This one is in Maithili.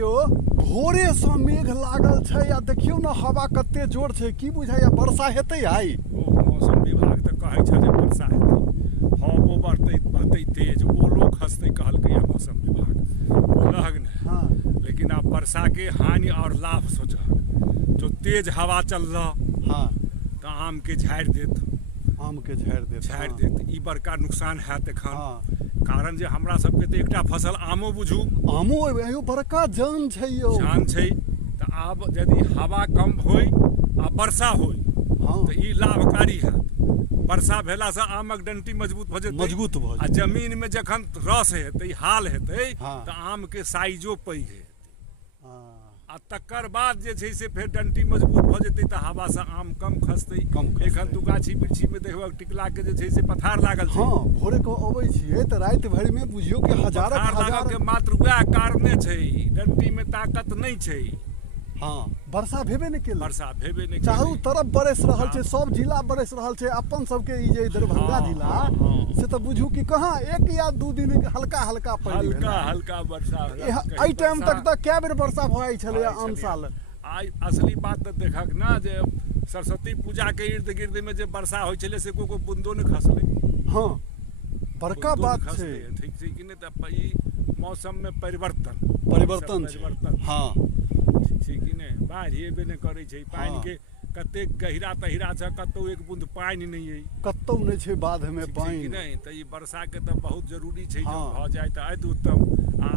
यौ भोरे से मेघ लागल छै आ देखियौ न हवा कते जोर छै की बुझाइया वर्षा हेतै आइ मौसम विभाग तऽ कहै छै जे वर्षा हेतै हवो बहतै तेज ओलो खसतै कहलकै मौसम विभाग बुझलहक ने हाँ लेकिन अब वर्षा के हानि और लाभ सोचक जो तेज हवा चल हाँ तऽ आम के झाड़ि देत आम के झाड़ि देत ई बड़का नुकसान हैत एखन हाँ कारण जे हमरा सबके तऽ एकटा फसल आमो बुझू आमो यौ बड़का जान छै यौ जान छै तऽ आब यदि हवा कम होय आ वर्षा होय हाँ तऽ ई लाभकारी हैत वर्षा भेलासँ आमक डंटी मजबूत भऽ जेतै आ जमीन में जखन रस हेतै हाल हेतै हाँ तऽ आम के साइजो पैघ हेतै हाँ आ तकर बाद जे छै से फेर डंटी मजबूत भऽ जेतै तऽ हवा से आम कम खसतै एखन तू गाछी वृक्षी में देखबक टिकला के जे छै से पथार लागल छै हाँ भोरे को अबै छियै तऽ राति भरि में बुझियौ कि हजारक हजार के मात्र वएह कारणे छै डंटी में ताकत नहि छै हाँ वर्षा भेबे नहीं केलै वर्षा भेबे नहीं चारू तरफ बरस रहल छै सब जिला बरस रहल छै अपन सबके ई जे दरभंगा जिला से तऽ बुझू कि कहाँ एक या दू दिन हल्का हल्का हल्का वर्षा एहि टाइम तक तऽ कए बेर वर्षा भऽ जाइ छलै आन साल आइ असली बात तऽ देखक ना जे सरस्वती पूजा के इर्द गिर्द में जे वर्षा होइ छलै से कोई बूंदो नहि खसलै हाँ बड़का बात छै ठीक छै कि नहि तऽ ई मौसम में परिवर्तन हाँ ठीक छै कि नहि बाढ़ि एबे नहि करै छै पानि के कते गहिरा तहिरा छै कतौ एक बूंद पानि नहीं है कतौ नहीं छै बाध में पानि नहीं तऽ ई वर्षा के तऽ बहुत जरूरी छै जो भऽ जाए तऽ अति उत्तम आ